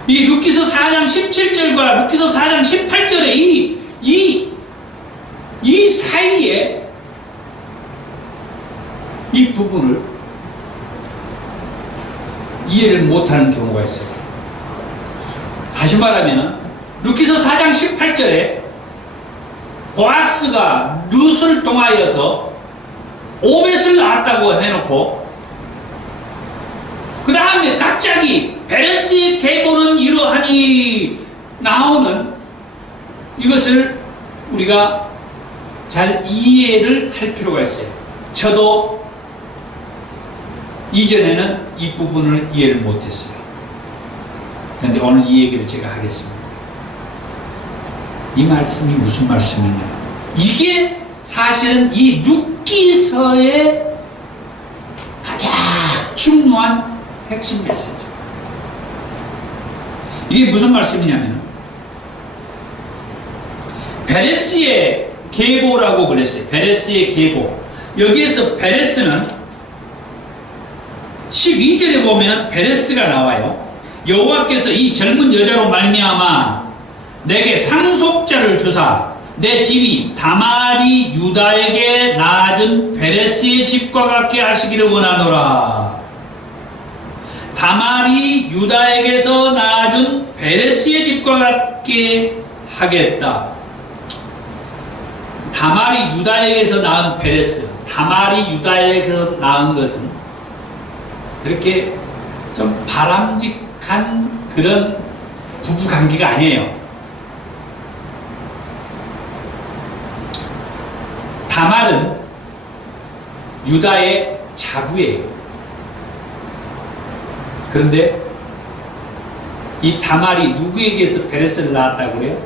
이 룻기서 4장 17절과 룻기서 4장 18절의 이 사이에 이 부분을 이해를 못하는 경우가 있어요. 다시 말하면 룻기서 4장 18절에 보아스가 룻을 통하여서 오벳을 낳았다고 해놓고 그 다음에 갑자기 베레스의 계보는 이러하니 나오는 이것을 우리가 잘 이해를 할 필요가 있어요. 저도 이전에는 이 부분을 이해를 못했어요. 그런데 오늘 이 얘기를 제가 하겠습니다. 이 말씀이 무슨 말씀이냐? 이게 사실은 이 룻기서의 가장 중요한 핵심 메시지. 이게 무슨 말씀이냐면 베레스의 계보라고 그랬어요. 베레스의 계보. 여기에서 베레스는 12절에 보면 베레스가 나와요. 여호와께서 이 젊은 여자로 말미암아 내게 상속자를 주사 내 집이 다말이 유다에게 낳아준 베레스의 집과 같게 하시기를 원하노라. 다말이 유다에게서 낳아준 베레스의 집과 같게 하겠다. 다말이 유다에게서 낳은 베레스, 다말이 유다에게서 낳은 것은 그렇게 좀 바람직한 그런 부부관계가 아니에요. 다말은 유다의 자부예요. 그런데 이 다말이 누구에게서 베레스를 낳았다고 그래요?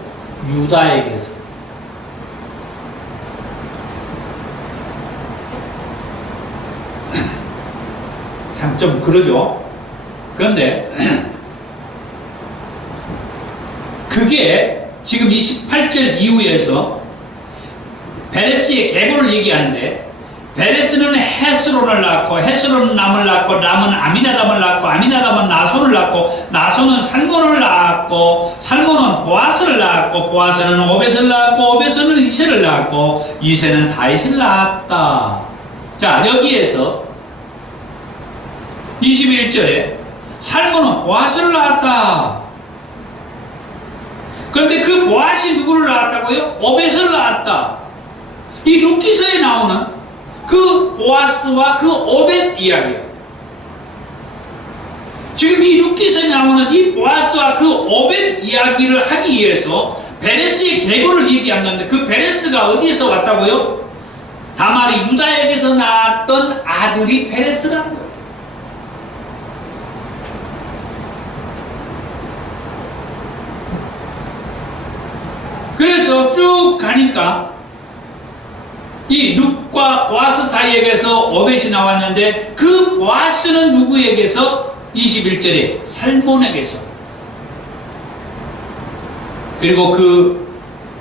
유다에게서. 참 좀 그러죠. 그런데 그게 지금 이 18절 이후에서 베레스의 계보를 얘기하는데, 베레스는 헤스론을 낳고 헤스론은 남을 낳고 남은 아미나답을 낳고 아미나답은 나손을 낳고 나손은 살몬을 낳았고 살몬은 보아스를 낳았고 보아스는 오벳을 낳았고 오벳은 이새를 낳았고 이새는 다윗을 낳았다. 자, 여기에서 21절에 살몬은 보아스를 낳았다. 그런데 그 보아스이 누구를 낳았다고요? 오벳을 낳았다. 이 룻기서에 나오는 그 보아스와 그 오벳 이야기예요. 지금 이 룻기서에 나오는 이 보아스와 그 오벳 이야기를 하기 위해서 베레스의 계보를 얘기한 건데, 그 베레스가 어디에서 왔다고요? 다말이 유다에게서 낳았던 아들이 베레스라는 거예요. 그래서 쭉 가니까 이 룻과 보아스 사이에게서 오벳이 나왔는데 그 보아스는 누구에게서? 21절에 살몬에게서. 그리고 그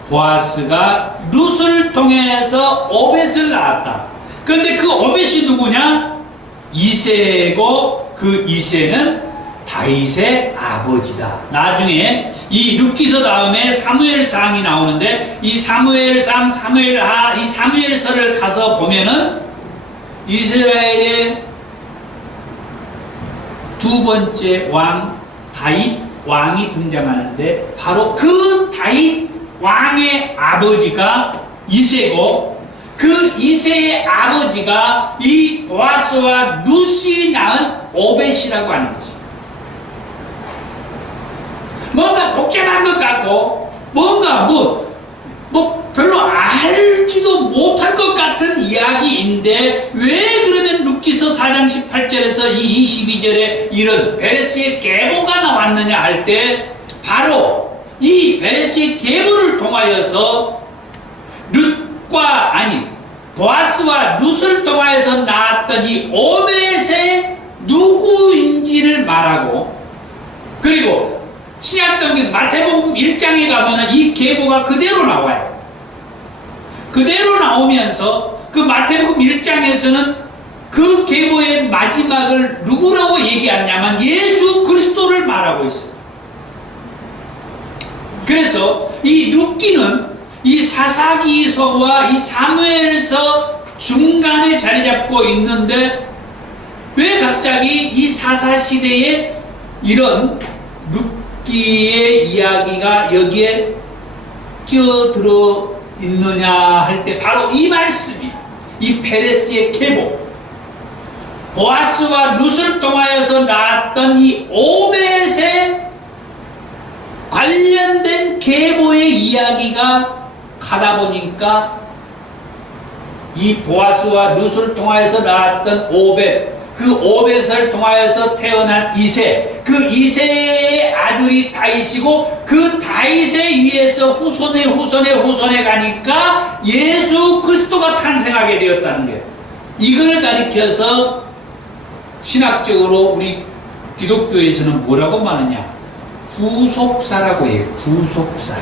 보아스가 룻을 통해서 오벳을 낳았다. 그런데 그 오벳이 누구냐? 이새고 그 이새는 다윗의 아버지다. 나중에 이 룻기서 다음에 사무엘상이 나오는데 이 사무엘상, 사무엘하, 이 사무엘서를 가서 보면은 이스라엘의 두 번째 왕 다윗 왕이 등장하는데 바로 그 다윗 왕의 아버지가 이새고 그 이새의 아버지가 이 보아스와 룻이 낳은 오벳이라고 하는 거죠. 뭔가 복잡한 것 같고 뭔가 뭐 별로 알지도 못할 것 같은 이야기인데 왜 그러면 룻기서 4장 18절에서 이 22절에 이런 베레스의 계보가 나왔느냐 할 때 바로 이 베레스의 계보를 통하여서 보아스와 룻을 통하여서 나왔던 이 오벳의 누구인지를 말하고 그리고 신약성경 마태복음 1장에 가면은 이 계보가 그대로 나와요. 그대로 나오면서 그 마태복음 1장에서는 그 계보의 마지막을 누구라고 얘기하냐면 예수 그리스도를 말하고 있어요. 그래서 이 룻기는 이 사사기서와 이 사무엘서 중간에 자리 잡고 있는데 왜 갑자기 이 사사시대에 이런 룻기의 이야기가 여기에 끼어들어 있느냐 할 때 바로 이 말씀이 이 페레스의 계보 보아스와 룻을 통하여서 나왔던 이 오벳의 관련된 계보의 이야기가 가다 보니까 이 보아스와 룻을 통하여서 나왔던 오벳 그 오벳을 통하여서 태어난 이새 그 이새의 아들이 다윗이고 그 다윗에 의해서 후손에 가니까 예수 그리스도가 탄생하게 되었다는 거예요. 이걸 가리켜서 신학적으로 우리 기독교에서는 뭐라고 말하냐 부속사라고 해요. 부속사.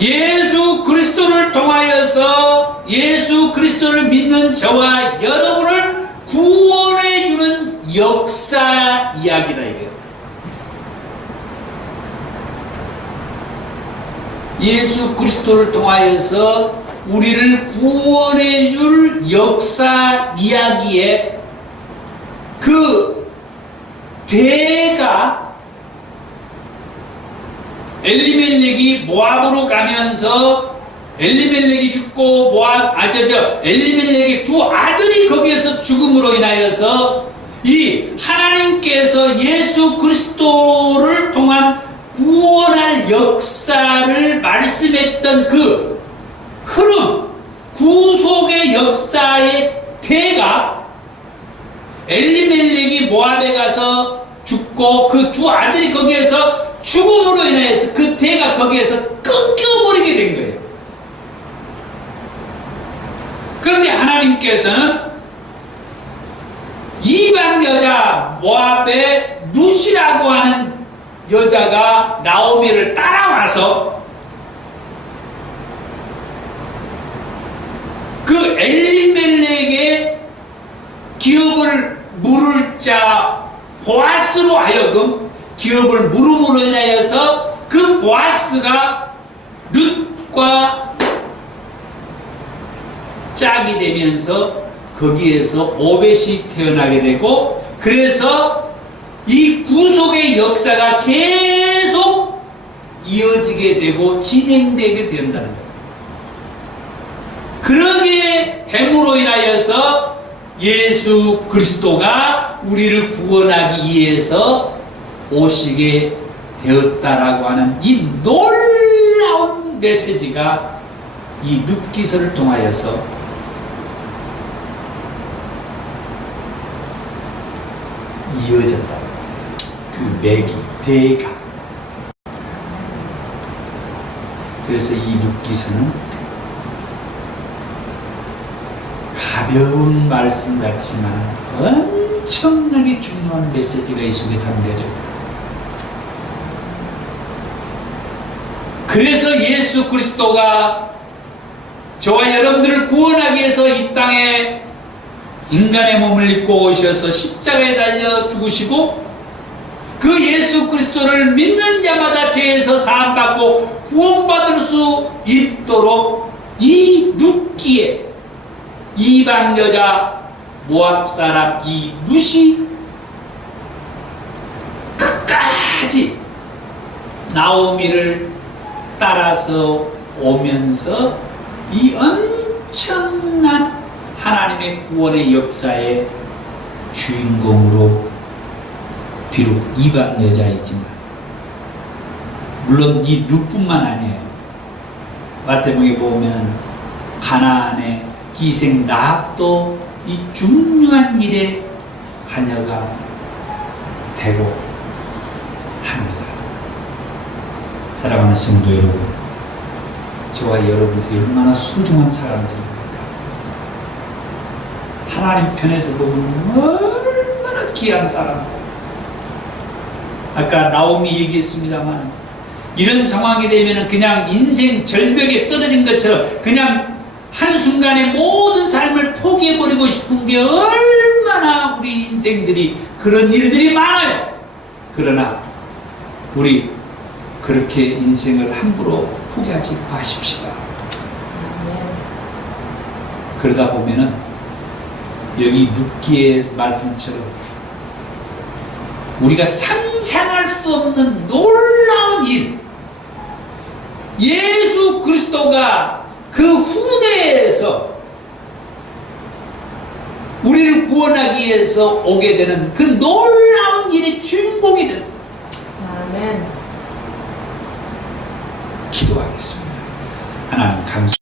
예수 그리스도를 통하여서 예수 그리스도를 믿는 저와 여러분을 구원해주는 역사 이야기다 이거예요. 예수 그리스도를 통하여서 우리를 구원해줄 역사 이야기에 그 대가 엘리멜렉이 모압으로 가면서 엘리멜렉이 죽고 엘리멜렉의 두 아들이 거기에서 죽음으로 인하여서 이 하나님께서 예수 그리스도를 통한 구원할 역사를 말씀했던 그 흐름, 구속의 역사의 대가 엘리멜렉이 모압에 가서 죽고 그 두 아들이 거기에서 죽음으로 인해서 그 대가 거기에서 끊겨버리게 된 거예요. 그런데 하나님께서는 이방 여자 모압의 룻이라고 하는 여자가 나오미를 따라와서 그 엘리멜렉의 기업을 물을 자 보아스로 하여금 기업을 물음으로 인하여서 그 보아스가 룻과 짝이 되면서 거기에서 오벳이 태어나게 되고 그래서 이 구속의 역사가 계속 이어지게 되고 진행되게 된다는 거예요. 그러게 됨으로 인하여서 예수 그리스도가 우리를 구원하기 위해서 오시게 되었다라고 하는 이 놀라운 메시지가 이 룻기서를 통하여서 이어졌다. 그 맥이 대가. 그래서 이 룻기서는 가벼운 말씀 같지만 엄청나게 중요한 메시지가 이 속에 담겨져 있다. 그래서 예수 그리스도가 저와 여러분들을 구원하기 위해서 이 땅에 인간의 몸을 입고 오셔서 십자가에 달려 죽으시고 그 예수 그리스도를 믿는 자마다 죄에서 사함받고 구원받을 수 있도록 이 룻기에 이방 여자 모압 사람 이 룻이 끝까지 나오미를 따라서 오면서 이 엄청난 하나님의 구원의 역사의 주인공으로 비록 이방 여자이지만 물론 이 룻뿐만 아니에요. 마태복음에 보면 가나안의 기생 라합도 이 중요한 일에 관여가 되고 합니다. 사랑하는 성도 여러분, 저와 여러분들이 얼마나 소중한 사람들입니까? 하나님 편에서 보면 얼마나 귀한 사람들. 아까 나오미 얘기했습니다만 이런 상황이 되면 그냥 인생 절벽에 떨어진 것처럼 그냥 한순간에 모든 삶을 포기해버리고 싶은 게 얼마나 우리 인생들이 그런 일들이 많아요. 그러나 우리 그렇게 인생을 함부로 포기하지 마십시다. 그러다 보면은 여기 룻기의 말씀처럼 우리가 상상할 수 없는 놀라운 일, 예수 그리스도가 그 후대에서 우리를 구원하기 위해서 오게 되는 그 놀라운 일의 주인공이 되는 아멘. 기도하겠습니다. 하나님 감사